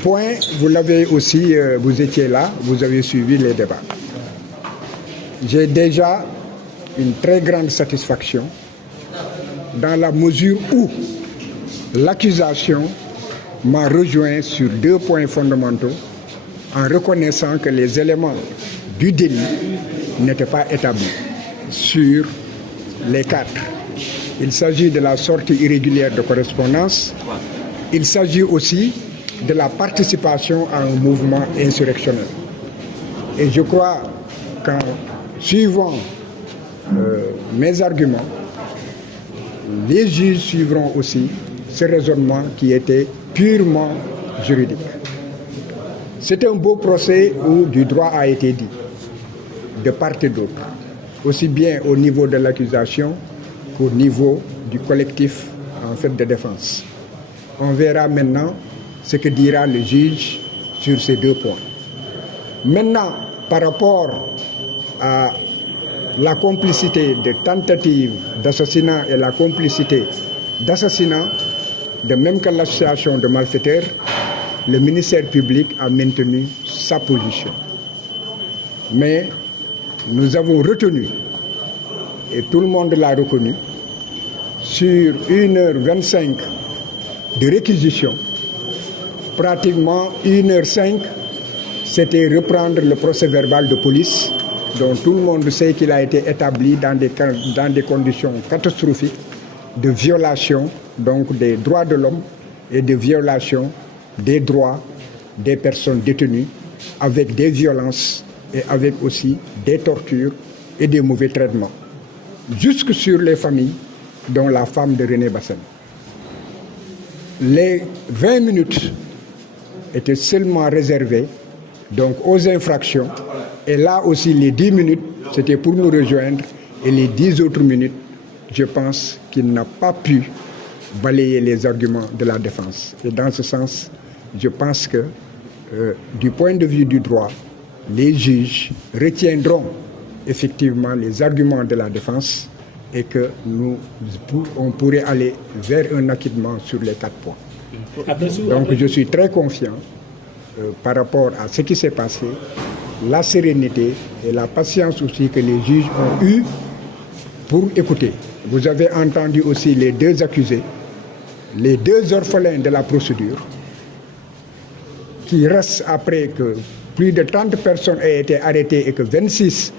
Point, vous l'avez aussi, vous étiez là, vous avez suivi les débats. J'ai déjà une très grande satisfaction dans la mesure où l'accusation m'a rejoint sur 2 points fondamentaux en reconnaissant que les éléments du délit n'étaient pas établis sur les 4. Il s'agit de la sortie irrégulière de correspondance. Il s'agit aussi de la participation à un mouvement insurrectionnel. Et je crois qu'en suivant mes arguments, les juges suivront aussi ce raisonnement qui était purement juridique. C'est un beau procès où du droit a été dit, de part et d'autre, aussi bien au niveau de l'accusation qu'au niveau du collectif en fait de défense. On verra maintenant ce que dira le juge sur ces 2 points. Maintenant, par rapport à la complicité de tentative d'assassinat et la complicité d'assassinat, de même que l'association de malfaiteurs, le ministère public a maintenu sa position. Mais nous avons retenu, et tout le monde l'a reconnu, sur 1h25 de réquisition, pratiquement 1h05, c'était reprendre le procès-verbal de police, dont tout le monde sait qu'il a été établi dans des conditions catastrophiques de violation donc des droits de l'homme et de violation des droits des personnes détenues avec des violences et avec aussi des tortures et des mauvais traitements, jusque sur les familles, dont la femme de René Bassène. Les 20 minutes étaient seulement réservées donc aux infractions, et là aussi les 10 minutes, c'était pour nous rejoindre, et les 10 autres minutes, je pense qu'il n'a pas pu balayer les arguments de la défense. Et dans ce sens, je pense que du point de vue du droit, les juges retiendront effectivement les arguments de la défense et que on pourrait aller vers un acquittement sur les 4 points. Donc je suis très confiant par rapport à ce qui s'est passé, la sérénité et la patience aussi que les juges ont eue pour écouter. Vous avez entendu aussi les 2 accusés, les 2 orphelins de la procédure, qui restent après que plus de 30 personnes aient été arrêtées et que 26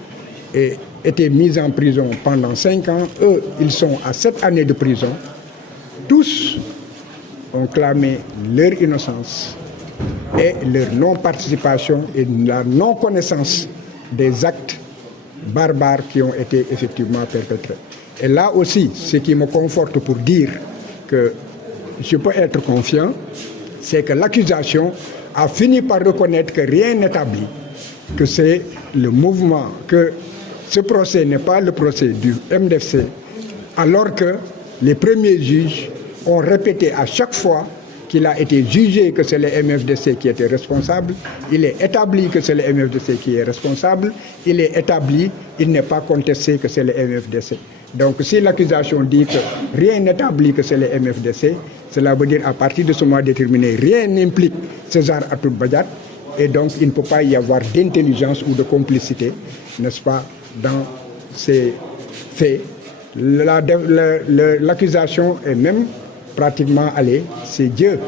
aient été mises en prison pendant 5 ans. Eux, ils sont à 7 années de prison. Tous ont clamé leur innocence et leur non-participation et la non-connaissance des actes barbares qui ont été effectivement perpétrés. Et là aussi, ce qui me conforte pour dire que je peux être confiant, c'est que l'accusation a fini par reconnaître que rien n'établit, que c'est le mouvement, que ce procès n'est pas le procès du MDFC, alors que les premiers juges ont répété à chaque fois qu'il a été jugé que c'est le MFDC qui était responsable, il est établi que c'est le MFDC qui est responsable, il est établi, il n'est pas contesté que c'est le MFDC. Donc si l'accusation dit que rien n'établit que c'est le MFDC, cela veut dire à partir de ce moment déterminé, rien n'implique César Atoute Badiate, et donc il ne peut pas y avoir d'intelligence ou de complicité, n'est-ce pas, dans ces faits. L'accusation est même pratiquement allée, c'est Dieu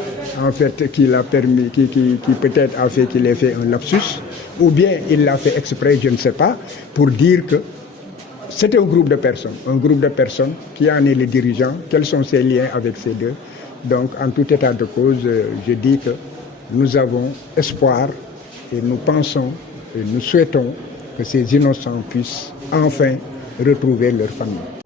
en fait qui l'a permis, qui peut-être a fait qu'il ait fait un lapsus, ou bien il l'a fait exprès, je ne sais pas, pour dire que c'est un groupe de personnes qui en est le dirigeant, quels sont ses liens avec ces 2. Donc en tout état de cause, je dis que nous avons espoir et nous pensons et nous souhaitons que ces innocents puissent enfin retrouver leur famille.